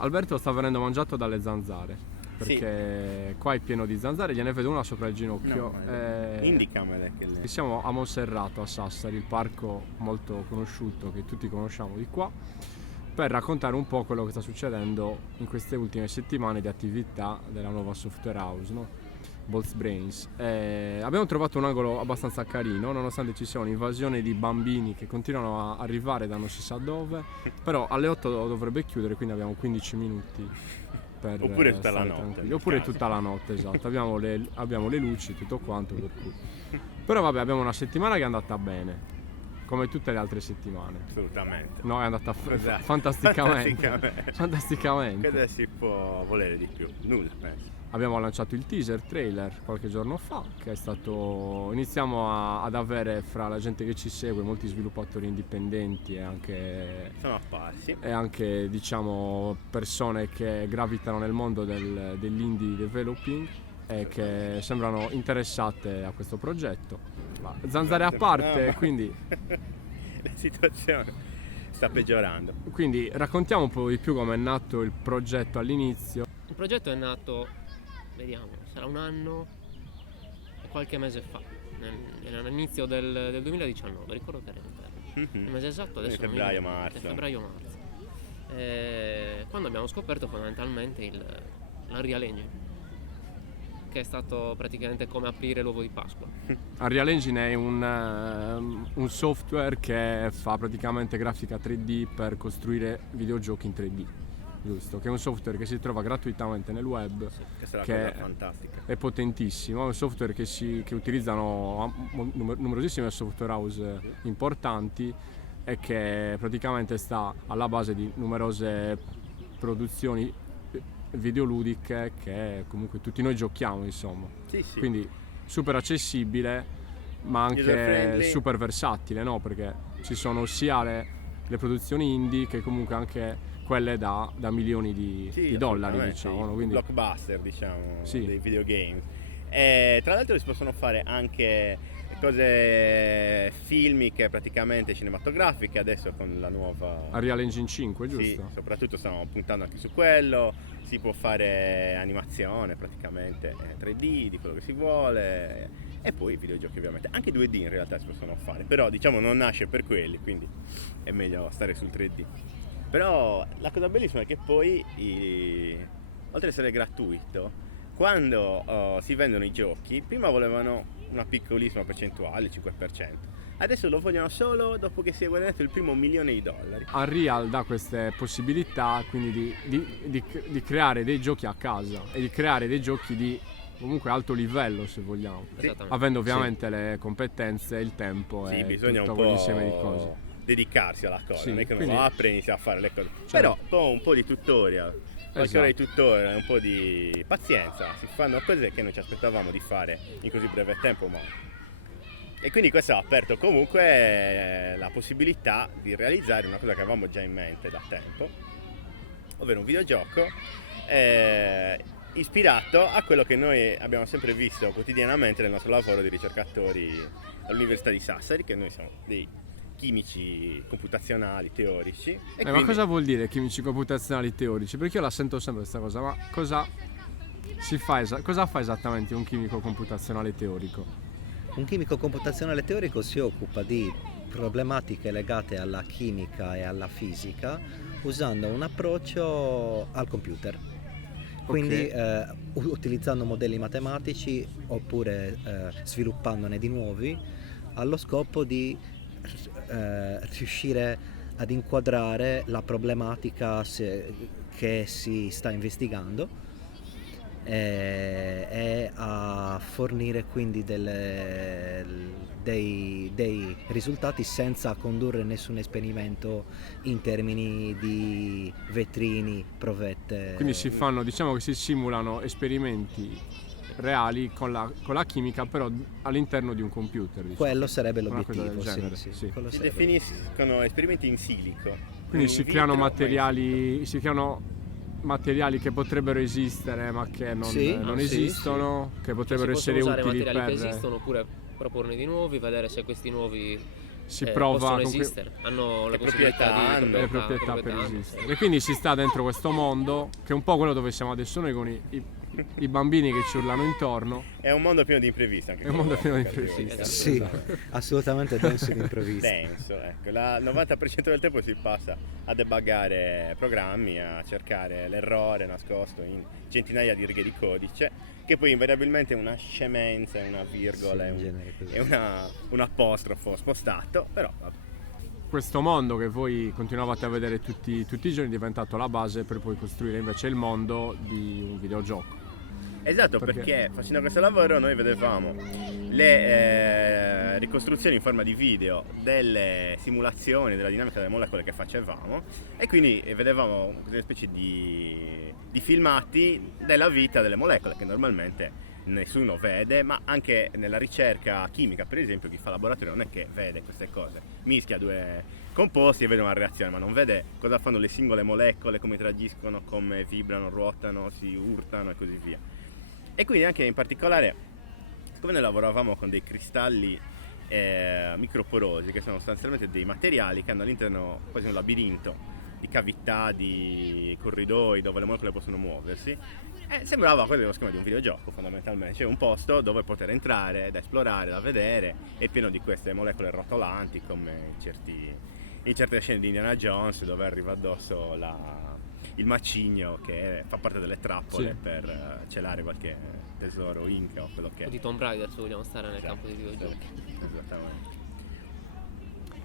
Alberto sta venendo mangiato dalle zanzare, perché qua è pieno di zanzare, gliene vedo una sopra il ginocchio. Indicamele che le... Siamo a Monserrato, a Sassari, il parco molto conosciuto che tutti conosciamo di qua, per raccontare un po' quello che sta succedendo in queste ultime settimane di attività della nuova software house, no? Boltz Brains. Abbiamo trovato un angolo abbastanza carino, nonostante ci sia un'invasione di bambini che continuano a arrivare da non si sa dove, però alle 8 dovrebbe chiudere, quindi abbiamo 15 minuti per oppure tutta la stare notte, tranquilli. Oppure tutta la notte, esatto. abbiamo le luci, tutto quanto, per cui. Però vabbè, abbiamo una settimana che è andata bene, come tutte le altre settimane. Assolutamente. No, è andata Esatto. fantasticamente. Cosa si può volere di più? Nulla, penso. Abbiamo lanciato il teaser trailer qualche giorno fa, che è stato... Iniziamo ad avere fra la gente che ci segue molti sviluppatori indipendenti sono apparsi. e anche diciamo persone che gravitano nel mondo dell'indie developing e che sembrano interessate a questo progetto. Zanzare a parte, quindi... La situazione sta peggiorando. Quindi raccontiamo un po' di più come è nato il progetto all'inizio. Il progetto è nato, vediamo, sarà un anno e qualche mese fa, all'inizio del 2019, ricordo che era il mese esatto adesso febbraio-marzo. Febbraio-marzo. Quando abbiamo scoperto fondamentalmente l'Unreal Engine, che è stato praticamente come aprire l'uovo di Pasqua. Unreal Engine è un software che fa praticamente grafica 3D per costruire videogiochi in 3D, giusto? Che è un software che si trova gratuitamente nel web, Questa è che una cosa fantastica. è potentissimo, è un software che utilizzano numerosissime software house importanti e che praticamente sta alla base di numerose produzioni videoludiche che comunque tutti noi giochiamo, insomma. Sì. Quindi super accessibile, ma anche super versatile, no? Perché ci sono sia le produzioni indie che comunque anche quelle da milioni di dollari, diciamo, no? Quindi blockbuster, diciamo, sì, dei videogames. Tra l'altro si possono fare anche cose filmiche, praticamente cinematografiche, adesso con la nuova Unreal Engine 5, giusto? Sì, soprattutto stiamo puntando anche su quello. Si può fare animazione praticamente 3D di quello che si vuole, e poi videogiochi ovviamente, anche 2D in realtà si possono fare, però diciamo non nasce per quelli, quindi è meglio stare sul 3D. Però la cosa bellissima è che poi, oltre ad essere gratuito, quando si vendono i giochi, prima volevano una piccolissima percentuale, 5%. Adesso lo vogliono solo dopo che si è guadagnato il primo $1 milione. Unreal dà queste possibilità quindi di creare dei giochi a casa e di creare dei giochi di comunque alto livello, se vogliamo, avendo ovviamente le competenze, il tempo e bisogna tutto un po' quell'insieme di cose. Dedicarsi alla cosa, Sì, non è che quindi uno apre e inizia a fare le cose. Certo. Però un po' di tutorial, qualche ora di tutorial, un po' di pazienza, si fanno cose che non ci aspettavamo di fare in così breve tempo, ma... E quindi questo ha aperto comunque la possibilità di realizzare una cosa che avevamo già in mente da tempo, ovvero un videogioco ispirato a quello che noi abbiamo sempre visto quotidianamente nel nostro lavoro di ricercatori all'Università di Sassari, che noi siamo dei chimici computazionali teorici. Ma cosa vuol dire chimici computazionali teorici? Perché io la sento sempre questa cosa, ma cosa fa esattamente un chimico computazionale teorico? Un chimico computazionale teorico si occupa di problematiche legate alla chimica e alla fisica usando un approccio al computer. Quindi utilizzando modelli matematici oppure sviluppandone di nuovi allo scopo di riuscire ad inquadrare la problematica che si sta investigando e a fornire quindi dei risultati senza condurre nessun esperimento in termini di vetrini, provette. Quindi diciamo che si simulano esperimenti reali con la chimica, però all'interno di un computer, diciamo. Quello sarebbe l'obiettivo, Una cosa del genere, sì. sì. Si definiscono esperimenti in silico. Quindi si creano materiali che potrebbero esistere ma che non esistono, che potrebbero essere utili materiali per... che esistono, oppure proporne di nuovi, vedere se questi nuovi si prova possono con esistere, hanno la le possibilità proprietà di hanno. le proprietà per hanno, esistere. sì. E quindi si sta dentro questo mondo che è un po' quello dove siamo adesso noi con i bambini che ci urlano intorno. È un mondo pieno di imprevisti anche È un mondo pieno di imprevisti. Esatto. Sì, assolutamente denso di imprevisti. denso, ecco. Il 90% del tempo si passa a debuggare programmi, a cercare l'errore nascosto in centinaia di righe di codice, che poi invariabilmente è una scemenza, una virgola, Sì, in genere così. è un apostrofo spostato, però vabbè. Questo mondo che voi continuavate a vedere tutti i giorni è diventato la base per poi costruire invece il mondo di un videogioco. Esatto, Perché? perché facendo questo lavoro noi vedevamo le ricostruzioni in forma di video delle simulazioni della dinamica delle molecole che facevamo, e quindi vedevamo delle specie di filmati della vita delle molecole che normalmente nessuno vede, ma anche nella ricerca chimica, per esempio, chi fa laboratorio non è che vede queste cose, mischia due composti e vede una reazione, ma non vede cosa fanno le singole molecole, come interagiscono, come vibrano, ruotano, si urtano e così via. E quindi anche in particolare, siccome noi lavoravamo con dei cristalli microporosi, che sono sostanzialmente dei materiali che hanno all'interno quasi un labirinto di cavità, di corridoi dove le molecole possono muoversi, sembrava quello dello schema di un videogioco fondamentalmente, cioè un posto dove poter entrare, da esplorare, da vedere, è pieno di queste molecole rotolanti come in certe scene di Indiana Jones, dove arriva addosso il macigno che fa parte delle trappole, Sì. per celare qualche tesoro inca o quello che O è. di Tomb Raider, se vogliamo stare nel Esatto, campo dei videogiochi. esattamente.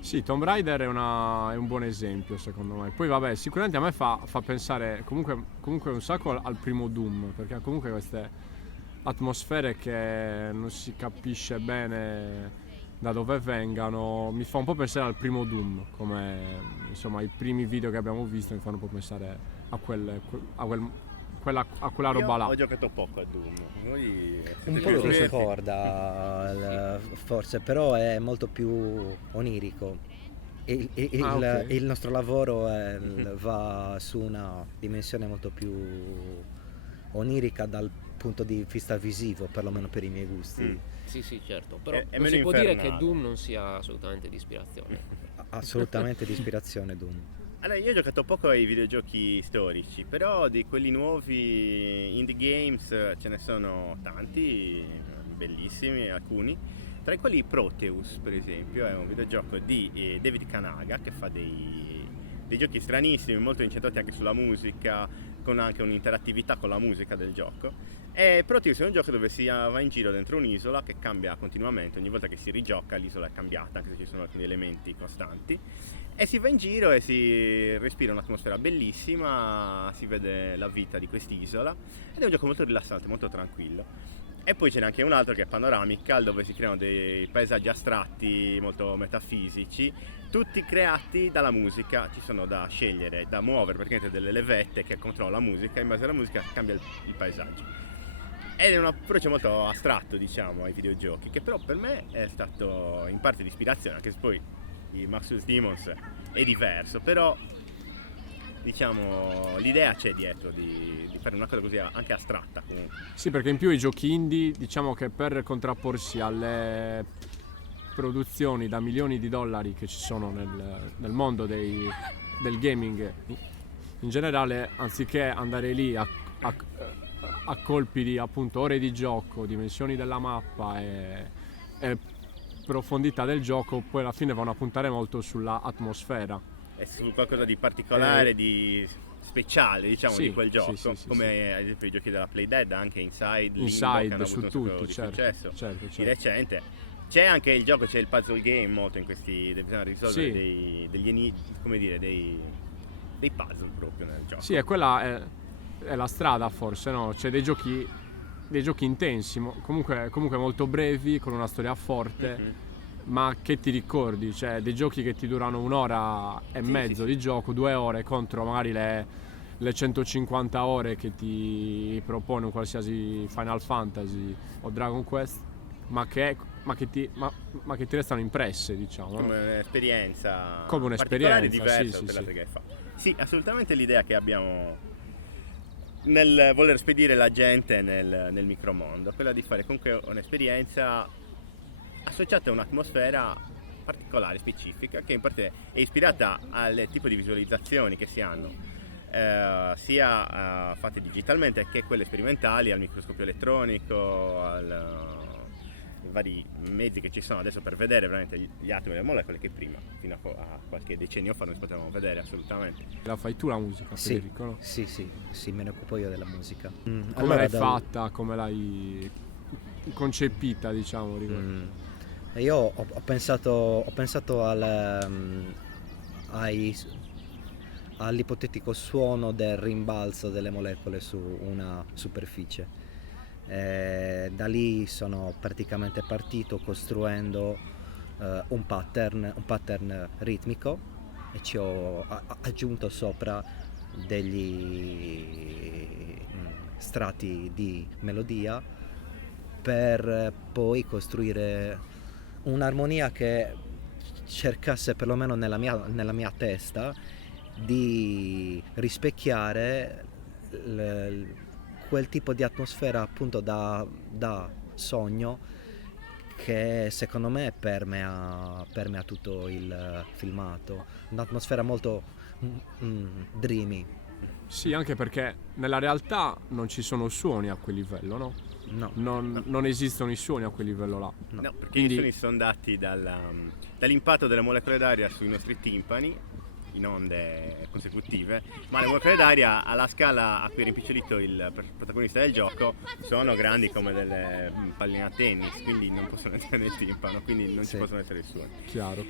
Sì, Tomb Raider è un buon esempio secondo me. Poi vabbè, sicuramente a me fa pensare comunque un sacco al primo Doom, perché ha comunque queste atmosfere che non si capisce bene da dove vengano. Mi fa un po' pensare al primo Doom, come insomma i primi video che abbiamo visto mi fanno un po' pensare a quella roba là. Io ho giocato poco a Doom. Voi siete Un po' più lo esperti? ricorda forse, però è molto più onirico. Ok. Il nostro lavoro va su una dimensione molto più onirica dal punto di vista visivo, perlomeno per i miei gusti. Mm. Sì, sì, certo. Però È non meno si può dire infernale. che Doom non sia assolutamente di ispirazione. Assolutamente di ispirazione Doom. Allora, io ho giocato poco ai videogiochi storici, però di quelli nuovi indie games ce ne sono tanti, bellissimi alcuni, tra i quali Proteus, per esempio, è un videogioco di David Kanaga, che fa dei giochi stranissimi, molto incentrati anche sulla musica, con anche un'interattività con la musica del gioco. E Proteus è un gioco dove si va in giro dentro un'isola che cambia continuamente, ogni volta che si rigioca l'isola è cambiata, anche se ci sono alcuni elementi costanti. E si va in giro e si respira un'atmosfera bellissima, si vede la vita di quest'isola ed è un gioco molto rilassante, molto tranquillo. E poi ce n'è anche un altro che è Panoramical, dove si creano dei paesaggi astratti molto metafisici, tutti creati dalla musica. Ci sono da scegliere, da muovere praticamente delle levette che controllano la musica, in base alla musica cambia il paesaggio. Ed è un approccio molto astratto, diciamo, ai videogiochi, che però per me è stato in parte di ispirazione, anche se poi di Maxus Demons è diverso, però diciamo l'idea c'è dietro di fare una cosa così anche astratta comunque. Sì, perché in più i giochi indie, diciamo che per contrapporsi alle produzioni da milioni di dollari che ci sono nel mondo del gaming in generale, anziché andare lì a colpi di appunto ore di gioco, dimensioni della mappa e profondità del gioco, poi alla fine vanno a puntare molto sulla atmosfera. È su qualcosa di particolare, di speciale, diciamo, sì, di quel gioco, sì, come ad esempio i giochi della Playdead, anche Inside, Limbo, che Inside hanno su avuto un sacco tutti, di certo, successo certo. di recente. C'è anche il gioco, c'è il puzzle game molto in questi, bisogna risolvere Sì. dei puzzle proprio nel gioco. Sì, e quella è la strada forse, no? C'è dei giochi intensi, comunque molto brevi, con una storia forte, Mhm. ma che ti ricordi, cioè dei giochi che ti durano un'ora e mezzo di gioco, 2 ore contro magari le 150 ore che ti propone un qualsiasi Final Fantasy o Dragon Quest, ma che ti restano impresse, diciamo. Come No? un'esperienza Come particolare e un'esperienza, diversa sì, da sì, quelle altre che hai fatto. Sì, assolutamente l'idea che abbiamo nel voler spedire la gente nel micromondo, quella di fare comunque un'esperienza associata a un'atmosfera particolare, specifica, che in parte è ispirata al tipo di visualizzazioni che si hanno, sia fatte digitalmente che quelle sperimentali, al microscopio elettronico, vari mezzi che ci sono adesso per vedere veramente gli atomi e le molecole, che prima, fino a qualche decennio fa, non si potevano vedere assolutamente. La fai tu la musica, Sì, Federico? No? sì, me ne occupo io della musica. Come l'hai fatta, come l'hai concepita, diciamo? Io ho pensato all'ipotetico suono del rimbalzo delle molecole su una superficie. Da lì sono praticamente partito costruendo un pattern ritmico, e ci ho aggiunto sopra degli strati di melodia per poi costruire un'armonia che cercasse, perlomeno nella mia testa, di rispecchiare quel tipo di atmosfera appunto da sogno che secondo me permea tutto il filmato, un'atmosfera molto dreamy. Sì, anche perché nella realtà non ci sono suoni a quel livello, no? No. Non esistono i suoni a quel livello là. No, perché Quindi- i suoni sono dati dall'impatto delle molecole d'aria sui nostri timpani in onde consecutive, ma le molecole d'aria alla scala a cui è rimpicciolito il protagonista del gioco sono grandi come delle palline a tennis, quindi non possono entrare nel timpano, quindi non ci possono essere suoni. Chiaro.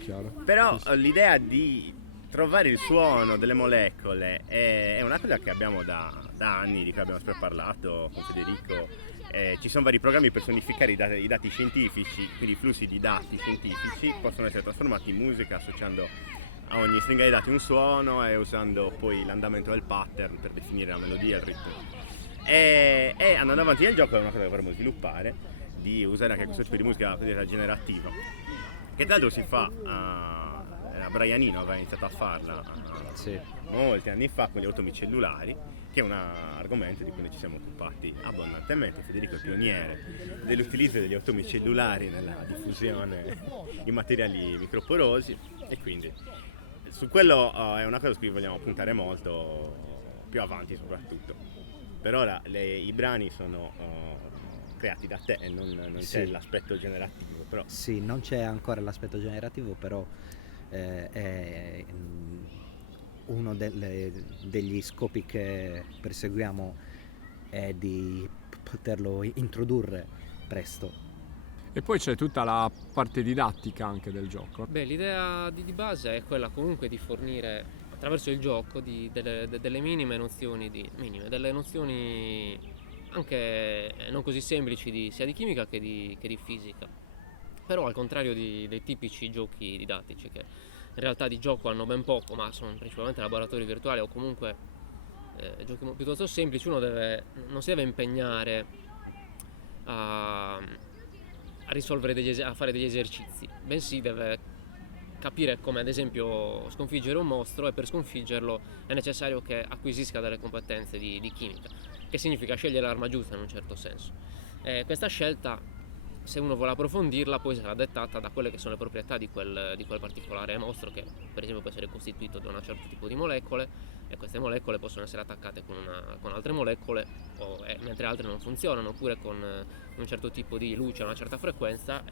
Però Sì. l'idea di trovare il suono delle molecole è una cosa che abbiamo da anni, di cui abbiamo sempre parlato con Federico. Ci sono vari programmi per personificare i dati scientifici, quindi i flussi di dati scientifici possono essere trasformati in musica associando a ogni stringa di dati un suono e usando poi l'andamento del pattern per definire la melodia, il ritmo. E andando avanti nel gioco è una cosa che dovremmo sviluppare, di usare anche questo tipo di musica cosiddetta generativa, che tra l'altro si fa Brian Eno aveva iniziato a farla molti anni fa con gli automi cellulari, che è un argomento di cui noi ci siamo occupati abbondantemente. Federico è pioniere dell'utilizzo degli automi cellulari nella diffusione in materiali microporosi, e quindi su quello è una cosa su cui vogliamo puntare molto più avanti soprattutto. Per ora i brani sono creati da te e non c'è l'aspetto generativo, però. Sì, non c'è ancora l'aspetto generativo, però è uno degli scopi che perseguiamo è di poterlo introdurre presto. E poi c'è tutta la parte didattica anche del gioco. Beh, l'idea di base è quella comunque di fornire attraverso il gioco delle minime nozioni, delle nozioni anche non così semplici sia di chimica che di fisica. Però al contrario dei tipici giochi didattici, che in realtà di gioco hanno ben poco, ma sono principalmente laboratori virtuali o comunque giochi piuttosto semplici, uno non si deve impegnare a risolvere a fare degli esercizi, bensì deve capire come ad esempio sconfiggere un mostro, e per sconfiggerlo è necessario che acquisisca delle competenze di chimica, che significa scegliere l'arma giusta in un certo senso. Questa scelta, se uno vuole approfondirla, poi sarà dettata da quelle che sono le proprietà di quel particolare mostro, che per esempio può essere costituito da un certo tipo di molecole, e queste molecole possono essere attaccate con altre molecole, mentre altre non funzionano, oppure con un certo tipo di luce a una certa frequenza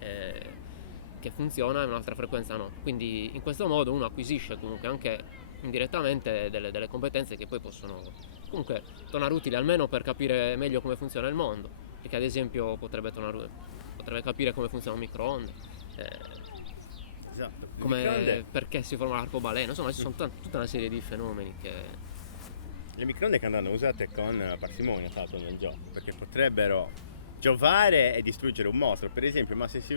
che funziona e un'altra frequenza no. Quindi in questo modo uno acquisisce comunque anche indirettamente delle competenze che poi possono comunque tornare utili, almeno per capire meglio come funziona il mondo, perché ad esempio potrebbe capire come funziona un microonde, Esatto. perché si forma l'arcobaleno, insomma ci sono tutta una serie di fenomeni che... Le microonde che andranno usate con parsimonia nel gioco, perché potrebbero giovare e distruggere un mostro, per esempio, ma se si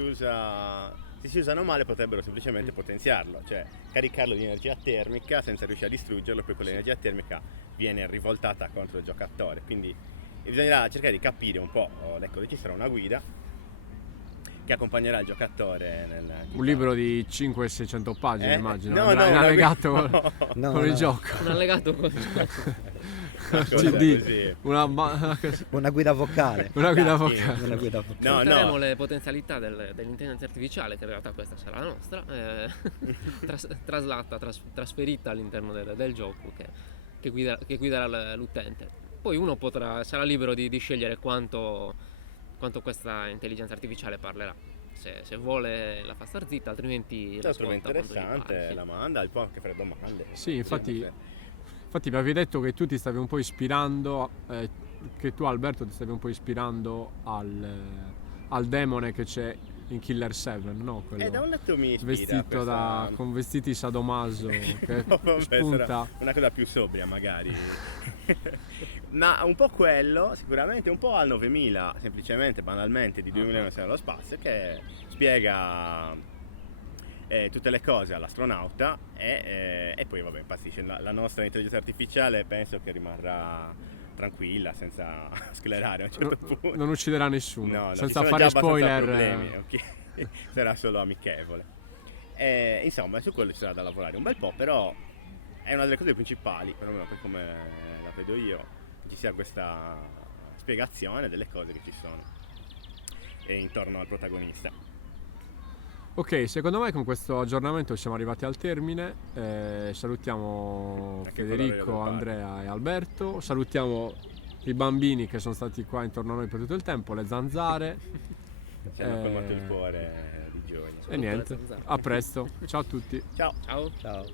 usano male potrebbero semplicemente potenziarlo, cioè caricarlo di energia termica senza riuscire a distruggerlo, poi quell'energia termica viene rivoltata contro il giocatore. Quindi bisognerà cercare di capire un po', ecco, ci sarà una guida che accompagnerà il giocatore un libro di 500-600 pagine, immagino. No, Andrà in allegato no. con il gioco. Un allegato con una cosa CD, così. Una guida vocale. una guida Sì. vocale. Una guida vocale. No, Sfrutteremo no, le potenzialità dell'intelligenza artificiale, che in realtà questa sarà la nostra, trasferita all'interno del gioco che guiderà l'utente. Poi uno sarà libero di scegliere quanto questa intelligenza artificiale parlerà. Se vuole la fa star zitta, altrimenti lo trovo l'ascolta quando gli interessante, pare, sì. la manda, può anche fare domande. Sì, infatti mi Sì, avevi detto che tu ti stavi un po' ispirando, che tu Alberto ti stavi un po' ispirando al demone che c'è in Killer 7, no? Quello da un lato mi ispira vestito questa... con vestiti sadomaso che No, vabbè, spunta. sarà una cosa più sobria magari. Ma un po' quello, sicuramente un po' al 9000, semplicemente, banalmente, di 2001 nello spazio, che spiega tutte le cose all'astronauta e poi vabbè impazzisce. La nostra intelligenza artificiale penso che rimarrà tranquilla, senza sclerare a un certo punto. Non ucciderà nessuno, No, ci senza sono fare già abbastanza spoiler. problemi, ok? Sarà solo amichevole. Insomma, su quello ci sarà da lavorare un bel po', però è una delle cose principali, perlomeno per come la vedo io, che ci sia questa spiegazione delle cose che ci sono intorno al protagonista. Ok, secondo me con questo aggiornamento siamo arrivati al termine. Salutiamo Anche Federico, Valerio del Andrea e Alberto. Salutiamo i bambini che sono stati qua intorno a noi per tutto il tempo, le zanzare. Ci hanno colmato il cuore di gioia. E niente, a presto. Ciao a tutti. Ciao! Ciao. Ciao.